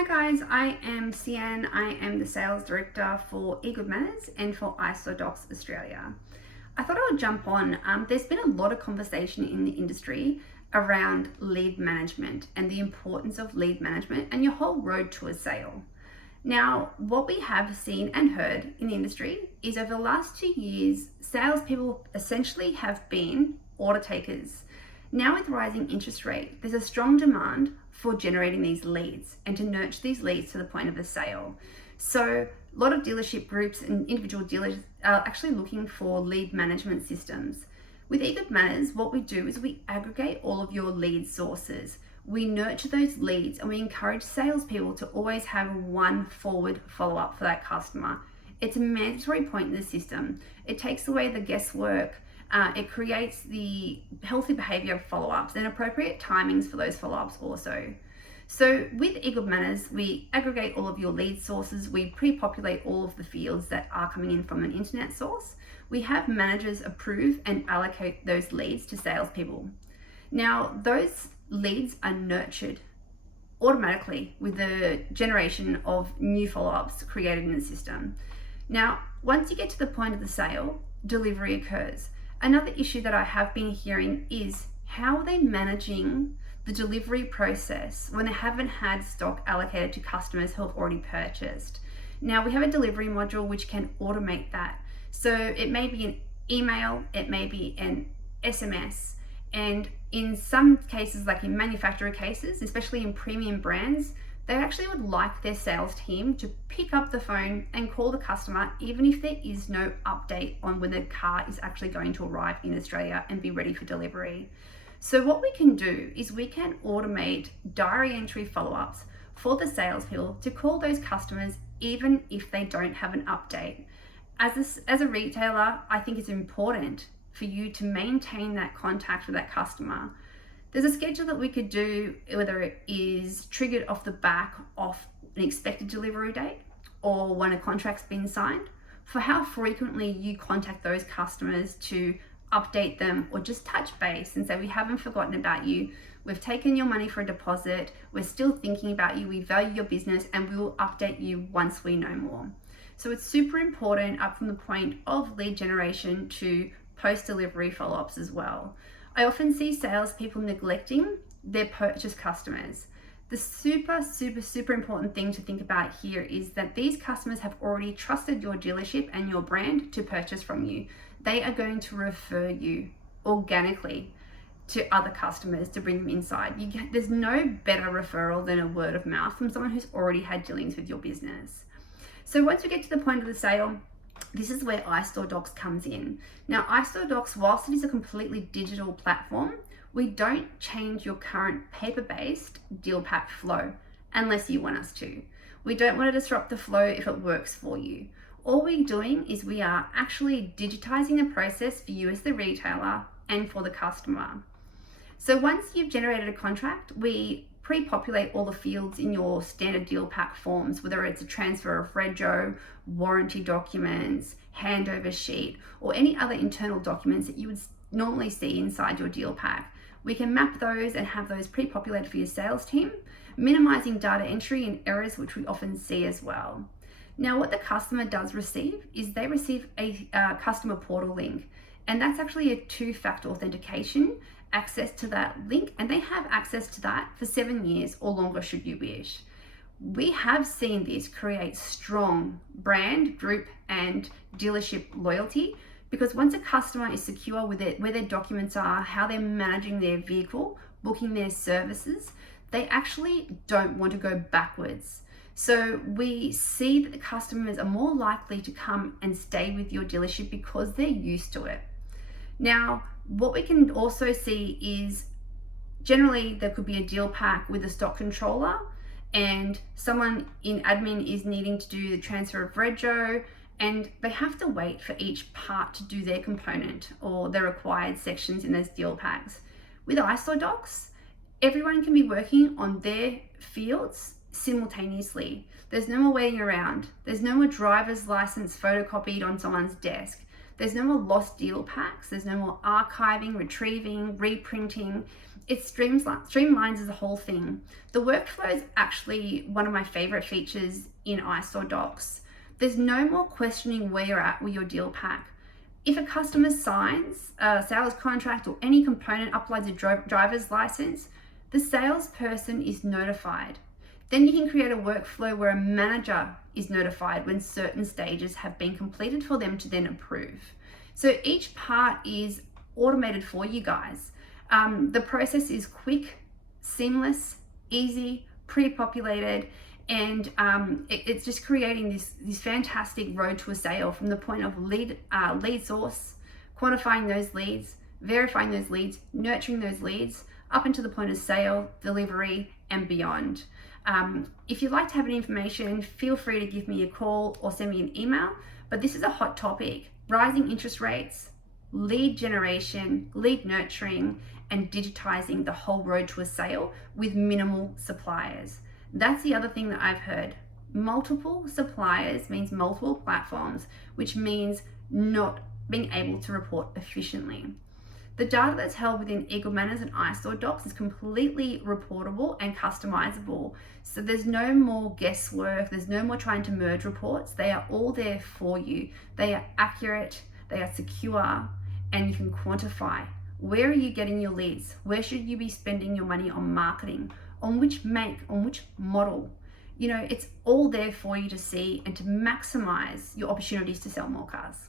Hi guys, I am Cian. I am the Sales Director for eGood Manners and for iStoreDocs Australia. I thought I would jump on. There's been a lot of conversation in the industry around lead management and the importance of lead management and your whole road to a sale. Now, what we have seen and heard in the industry is over the last 2 years, salespeople essentially have been order takers. Now with rising interest rate, there's a strong demand for generating these leads and to nurture these leads to the point of a sale. So a lot of dealership groups and individual dealers are actually looking for lead management systems. With eGood Manners, what we do is we aggregate all of your lead sources. We nurture those leads and we encourage salespeople to always have one forward follow-up for that customer. It's a mandatory point in the system. It takes away the guesswork. It creates the healthy behavior of follow-ups and appropriate timings for those follow-ups also. So with eGood Manners, we aggregate all of your lead sources. We pre-populate all of the fields that are coming in from an internet source. We have managers approve and allocate those leads to salespeople. Now, those leads are nurtured automatically with the generation of new follow-ups created in the system. Now, once you get to the point of the sale, delivery occurs. Another issue that I have been hearing is how are they managing the delivery process when they haven't had stock allocated to customers who have already purchased. Now we have a delivery module which can automate that. So it may be an email, it may be an SMS, and in some cases, like in manufacturer cases, especially in premium brands, they actually would like their sales team to pick up the phone and call the customer even if there is no update on when the car is actually going to arrive in Australia and be ready for delivery. So what we can do is we can automate diary entry follow-ups for the salespeople to call those customers even if they don't have an update. As a retailer, I think it's important for you to maintain that contact with that customer. There's a schedule that we could do, whether it is triggered off the back of an expected delivery date or when a contract's been signed, for how frequently you contact those customers to update them or just touch base and say, we haven't forgotten about you. We've taken your money for a deposit. We're still thinking about you. We value your business and we will update you once we know more. So it's super important up from the point of lead generation to post-delivery follow-ups as well. I often see salespeople neglecting their purchase customers. The super important thing to think about here is that these customers have already trusted your dealership and your brand to purchase from you. They are going to refer you organically to other customers to bring them inside. There's no better referral than a word of mouth from someone who's already had dealings with your business. So once you get to the point of the sale, this is where iStoreDocs comes in. Now, iStoreDocs, whilst it is a completely digital platform, we don't change your current paper-based deal pack flow unless you want us to. We don't want to disrupt the flow if it works for you. All we're doing is we are actually digitizing the process for you as the retailer and for the customer. So once you've generated a contract, we pre-populate all the fields in your standard deal pack forms, whether it's a transfer of rego, warranty documents, handover sheet, or any other internal documents that you would normally see inside your deal pack. We can map those and have those pre-populated for your sales team, minimizing data entry and errors, which we often see as well. Now, what the customer does receive is they receive a customer portal link, and that's actually a two-factor authentication access to that link, and they have access to that for 7 years or longer should you wish. We have seen this create strong brand, group, and dealership loyalty because once a customer is secure with it, where their documents are, how they're managing their vehicle, booking their services, they actually don't want to go backwards. So we see that the customers are more likely to come and stay with your dealership because they're used to it. Now, what we can also see is generally there could be a deal pack with a stock controller and someone in admin is needing to do the transfer of rego and they have to wait for each part to do their component or the required sections in those deal packs. With iStoreDocs, everyone can be working on their fields simultaneously. There's no more waiting around. There's no more driver's license photocopied on someone's desk. There's no more lost deal packs. There's no more archiving, retrieving, reprinting. It streamlines the whole thing. The workflow is actually one of my favorite features in iStore Docs. There's no more questioning where you're at with your deal pack. If a customer signs a sales contract or any component uploads a driver's license, the salesperson is notified. Then you can create a workflow where a manager is notified when certain stages have been completed for them to then approve. So each part is automated for you guys. The process is quick, seamless, easy, pre-populated, and it's just creating this fantastic road to a sale from the point of lead source, quantifying those leads, verifying those leads, nurturing those leads, up into the point of sale, delivery, and beyond. If you'd like to have any information, feel free to give me a call or send me an email. But this is a hot topic: rising interest rates, lead generation, lead nurturing, and digitizing the whole road to a sale with minimal suppliers. That's the other thing that I've heard. Multiple suppliers means multiple platforms, which means not being able to report efficiently. The data that's held within eGoodManners and iStore Docs is completely reportable and customizable. So there's no more guesswork, there's no more trying to merge reports. They are all there for you. They are accurate, they are secure, and you can quantify. Where are you getting your leads? Where should you be spending your money on marketing? On which make, on which model? It's all there for you to see and to maximize your opportunities to sell more cars.